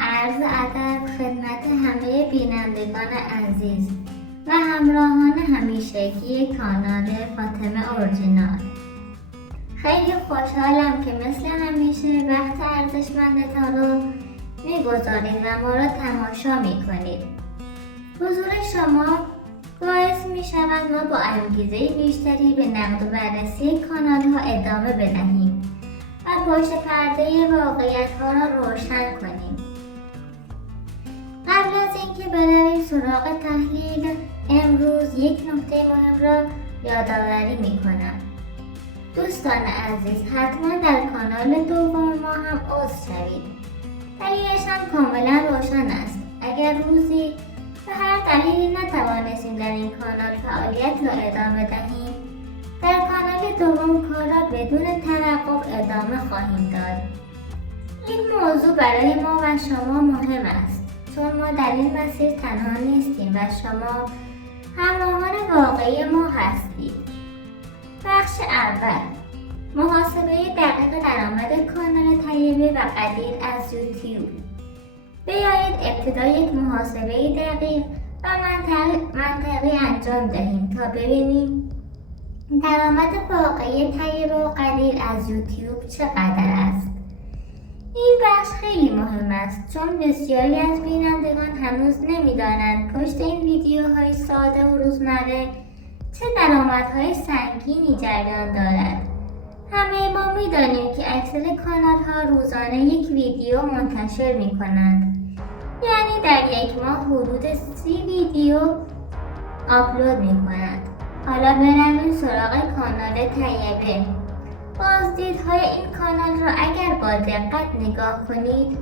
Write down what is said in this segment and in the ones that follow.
عرض ادب خدمت همه بینندگان عزیز و همراهان همیشگی کانال فاطمه اورجینال. خیلی خوشحالم که مثل همیشه وقت ارزشمندتان رو میگذارید و ما رو تماشا میکنید. حضور شما باعث میشود ما با انگیزه بیشتری به نقد و بررسی کانال ها ادامه بدهیم و پشت پرده واقعیت ها را روشن کنیم. قبل از اینکه برویم سراغ تحلیل امروز یک نکته مهم را یادآوری میکنم. دوستان عزیز، حتما در کانال دوم ما هم عضو شوید. دلیلش هم کاملا روشن است. اگر روزی به هر دلیلی نتوانستیم در این کانال فعالیت را ادامه دهیم، در کانال دوم کار را بدون توقف ادامه خواهیم داد. این موضوع برای ما و شما مهم است، چون ما در این مسیر تنها نیستیم و شما همراهان واقعی ما هستید. بخش اول، محاسبه دقیق درآمد کانال طیبه و قدیر از یوتیوب. بیایید ابتدا یک محاسبه دقیق و منطقی انجام دهیم تا ببینیم درآمد واقعی طیبه و قدیر از یوتیوب چقدر است. این بخش خیلی مهم است، چون بسیاری از بینندگان هنوز نمی‌دانند پشت این ویدیوهای ساده و روزمره چه درآمدهای سنگینی جریان دارد. همه ما می‌دانیم که اکثر کانال‌ها روزانه یک ویدیو منتشر می‌کنند، یعنی در یک ماه حدود 30 ویدیو آپلود می‌کنند. حالا برویم سراغ کانال طیبه. بازدیدهای این کانال را اگر با دقت نگاه کنید،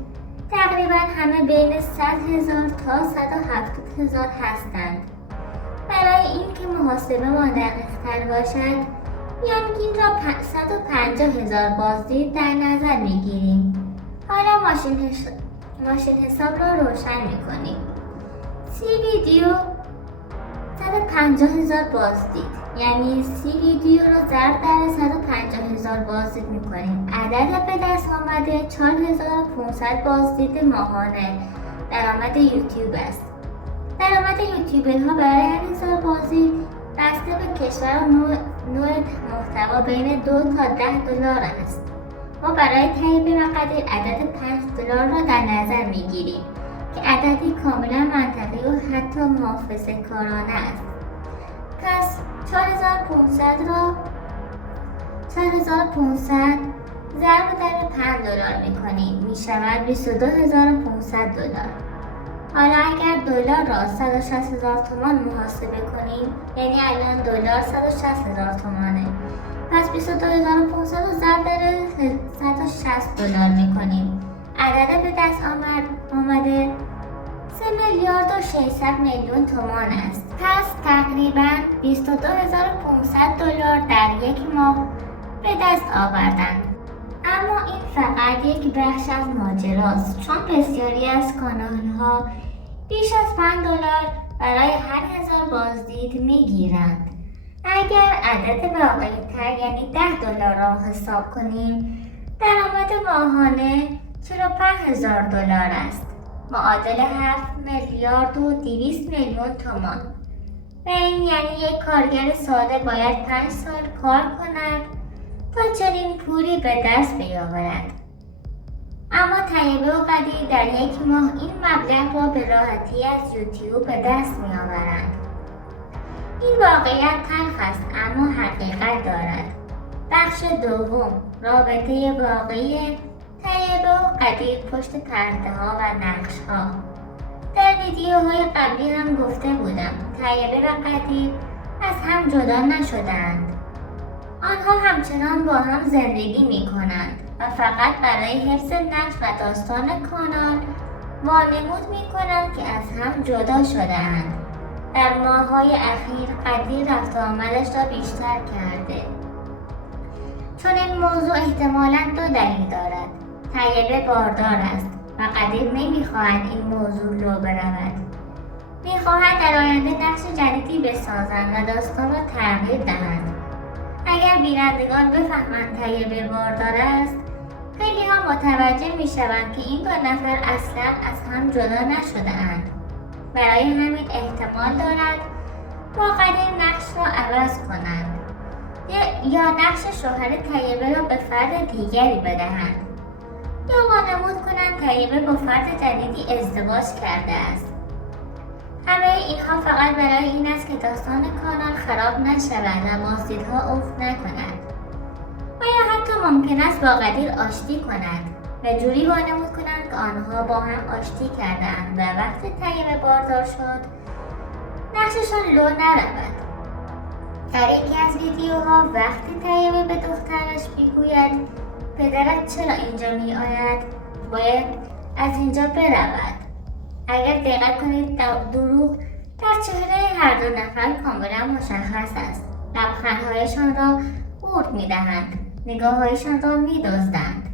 تقریبا همه بین 100,000 تا 170,000 هستند. برای اینکه محاسبه ما دقیق‌تر باشد، میانگین را 150,000 بازدید در نظر میگیریم. حالا ماشین حساب را روشن میکنیم. 30 ویدیو 150,000 بازدید، یعنی 30 ویدیو را ضرب در 150,000 بازدید میکنیم. عدد به دست آمده 4,500 بازدید ماهانه درآمد یوتیوب است. درآمد یوتیوبرها برای هر 1000 بازدید بسته به کشور و نوع محتوا بین 2 تا 10 دلار است. ما برای طیبه و قدیر عدد 5 دلار را در نظر میگیریم که عددی کاملا منطقی و حتی محافظه‌کارانه است. پس 4,500 ضرب در 5 دلار میکنیم، میشود 22,500 دلار. حالا اگر دلار را 160,000 تومان محاسبه کنیم، یعنی الان دلار 160,000 تومانه، پس 22,500 رو ضرب در 160 دلار میکنیم. عدد به دست آمده 3,600,000,000 تومان است. پس تقریبا 22,500 دلار در یک ماه به دست آوردند. اما این فقط یک بخش از ماجراست، چون بسیاری از کانال‌ها بیش از 5 دلار برای هر 1000 بازدید میگیرند. اگر عدد واقعی تر یعنی 10 دلار را حساب کنیم، درآمد ماهانه 45,000 دلار است، معادل 7,200,000,000 تومان. و این یعنی یک کارگر ساده باید 5 سال کار کند تا چنین پولی به دست بیاورد. اما طیبه و قدیر در یک ماه این مبلغ را به راحتی از یوتیوب به دست میآورند. این واقعیت تلخ است اما حقیقت دارد. بخش دوم، رابطه واقعی طیبه و قدیر پشت پرده ها و نقش ها. در ویدیوهای قبلی هم گفته بودم طیبه و قدیر از هم جدا نشدند. آنها همچنان با هم زندگی می کنند و فقط برای حفظ نقش و داستان کانال وانمود می کنند که از هم جدا شده‌اند. در ماه‌های اخیر قدیر رفت و آمدش را بیشتر کرده. چون این موضوع احتمالاً 2 دلیل دارد. طیبه باردار است و قدیر نمی‌خواهد این موضوع لو برود. می‌خواهد در آینده نقش جدیدی بسازند و داستان را تغییر دهند. اگر بینندگان بفهمند طیبه باردار است، خیلی ها متوجه می شوند که این دو نفر اصلا از هم جدا نشده اند. برای همین احتمال دارد با قدیر نقش را عوض کنند یا نقش شوهر طیبه را به فرد دیگری بدهند یا وانمود کنند طیبه با فرد جدیدی ازدواج کرده است. همه اینها فقط برای این است که داستان کانال خراب نشود و بازدیدها افت نکند و یا حتی ممکن است با قدیر آشتی کند و جوری وانمود کنند که آنها با هم آشتی کردند و وقتی طیبه باردار شد نقششان لو نرود. در یکی از ویدیوها وقتی طیبه به دخترش میگوید پدرت چرا اینجا می آید؟ باید از اینجا برود. اگر دقت کنید دروغ در چهره هر دو نفر کاملا مشخص است. لبخندهایشان را قورت می دهند. نگاههایشان را می دزدند.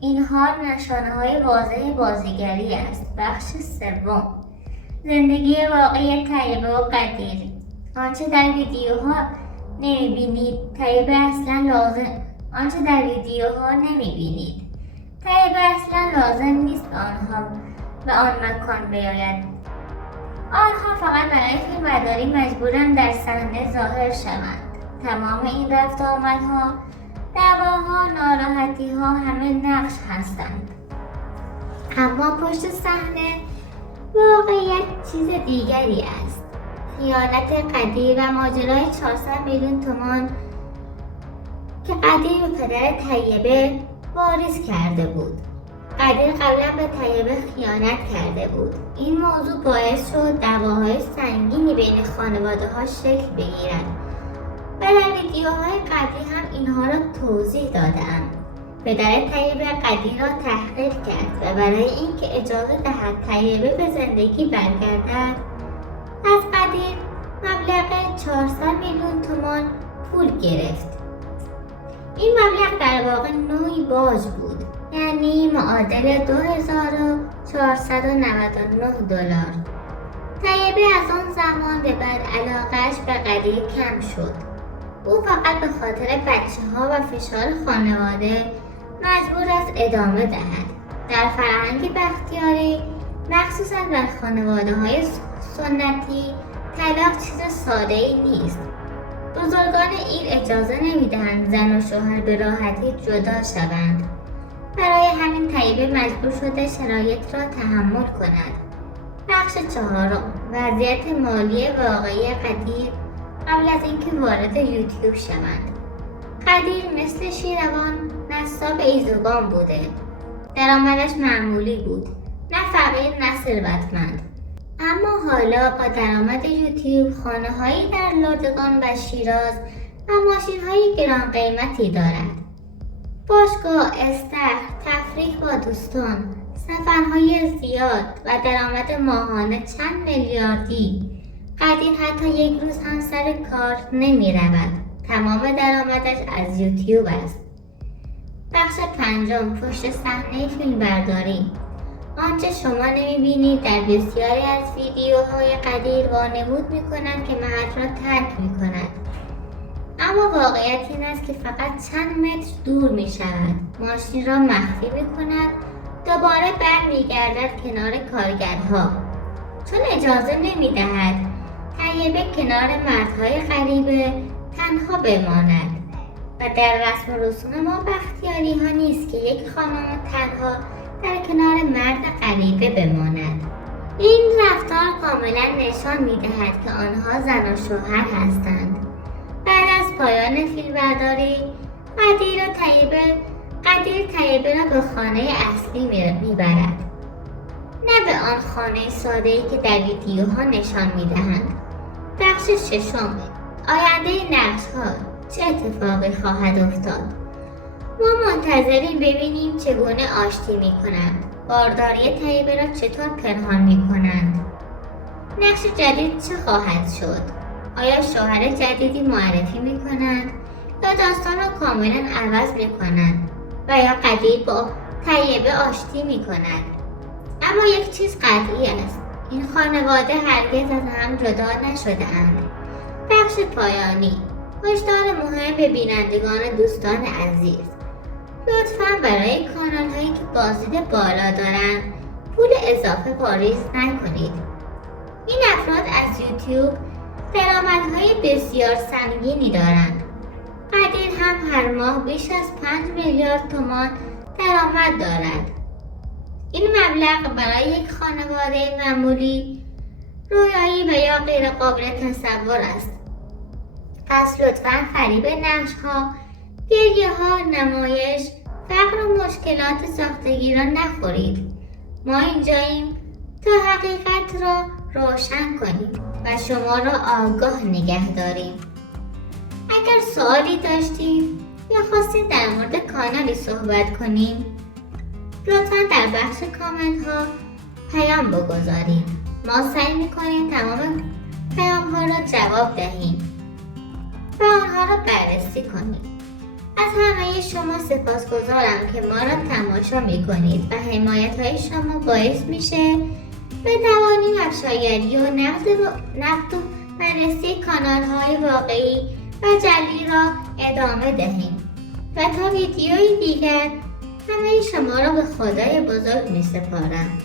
اینها نشانه‌های واضح بازیگری است. بخش سوم، زندگی واقعی طیبه و قدیر. آنچه در ویدیوها نمی‌بینید طیبه اصلا لازم نیست به آن مکان بیاید. آنها فقط برای فیلمبرداری مجبورند در صحنه ظاهر شوند. تمام این رفت و آمدها، دعواها، ناراحتی‌ها همه نقش هستند. اما پشت صحنه واقعیت چیز دیگری است. خیانت قدیر و ماجرای 400 میلیون تومان که قدیر به پدر طیبه واریز کرده بود. قدیر قبلا به طیبه خیانت کرده بود. این موضوع باعث شد دعواهای سنگینی بین خانواده‌ها شکل بگیرد و در ویدیوهای قبلی هم اینها را توضیح دادم. پدر طیبه قدیر را تحقیر کرد و برای اینکه اجازه دهد طیبه به زندگی برگردد از قدیر مبلغ 400 میلیون تومان پول گرفت. این مبلغ در واقع نوعی باج بود، یعنی معادل 2499 دلار. طیبه از آن زمان به بعد علاقه‌اش به قدیر کم شد. او فقط به خاطر بچه‌ها و فشار خانواده مجبور است ادامه دهد. در فرهنگ بختیاری، مخصوصا در خانواده‌های سنتی، طلاق چیز ساده‌ای نیست. بزرگان ایل اجازه نمی‌دهند زن و شوهر به راحتی جدا شوند. برای همین طیبه مجبور شده شرایط را تحمل کند. بخش چهارم، وضعیت مالی واقعی قدیر قبل از اینکه وارد یوتیوب شوند. قدیر مثل شیروان نصاب ایزوگان بوده. درآمدش معمولی بود، نه فقیر نه ثروتمند. اما حالا با درآمد یوتیوب خانه‌هایی در لرزگان و شیراز و ماشین‌های گران قیمتی دارد. باشگاه، استخر، تفریح با دوستان، سفرهای زیاد و درآمد ماهانه چند میلیاردی. قدیر حتی یک روز هم سر کار نمی رود. تمام درآمدش از یوتیوب است. بخش پنجم، پشت صحنه فیلمبرداری. آنچه شما نمی بینید در بسیاری از ویدیوهای قدیر وانمود می کنند که محل را ترک می کند. اما واقعیت این است که فقط چند متر دور می شود. ماشین را مخفی می کند، دوباره برمیگردد کنار کارگرها. چون اجازه نمی دهد طیبه کنار مردهای غریبه تنها بماند. و در رسم و رسوم ما بختیاری ها نیست که یک خانم تنها در کنار مرد غریبه بماند. این رفتار کاملا نشان می دهد که آنها زن و شوهر هستند. بعد از پایان فیلمبرداری قدیر طیبه را به خانه اصلی میبرد، نه به آن خانه ساده‌ای که در ویدیوها نشان میدهند. بخش ششم، آینده نقش‌ها. چه اتفاقی خواهد افتاد؟ ما منتظریم ببینیم چگونه آشتی میکنند. بارداری طیبه را چطور پنهان میکنند؟ نقش جدید چه خواهد شد؟ آیا شوهر جدیدی معرفی میکنند یا داستان را کاملا عوض میکنند و یا قدیر با طیبه آشتی میکند؟ اما یک چیز قطعی است، این خانواده هرگز از هم جدا نشده اند. بخش پایانی، هشدار مهم به بینندگان دوستان عزیز. لطفاً برای کانال هایی که بازدید بالا دارند پول اضافه واریز نکنید. این افراد از یوتیوب درآمدهای بسیار سنگینی دارند. قدیر هم هر ماه بیش از 5 میلیارد تومان درآمد دارد. این مبلغ برای یک خانواده معمولی رویایی و یا غیر قابل تصور است. پس لطفاً فریب نقش‌ها، گریه‌ها، نمایش، فقر و مشکلات ساختگی را نخورید. ما اینجاییم تا حقیقت را روشن کنیم و شما را آگاه نگه داریم. اگر سوالی داشتید یا خواستید در مورد کانالی صحبت کنیم، لطفاً در بخش کامنت ها پیام بگذارید. ما سعی میکنیم تمام پیام ها را جواب دهیم و آنها را بررسی کنیم. از همه شما سپاسگزارم که ما را تماشا میکنید و حمایت های شما باعث میشه بتوانیم افشاگری و نقد و بررسی کانال های واقعی و جعلی را ادامه دهیم. و تا ویدیوی دیگر همه شما را به خدای بزرگ می سپارم.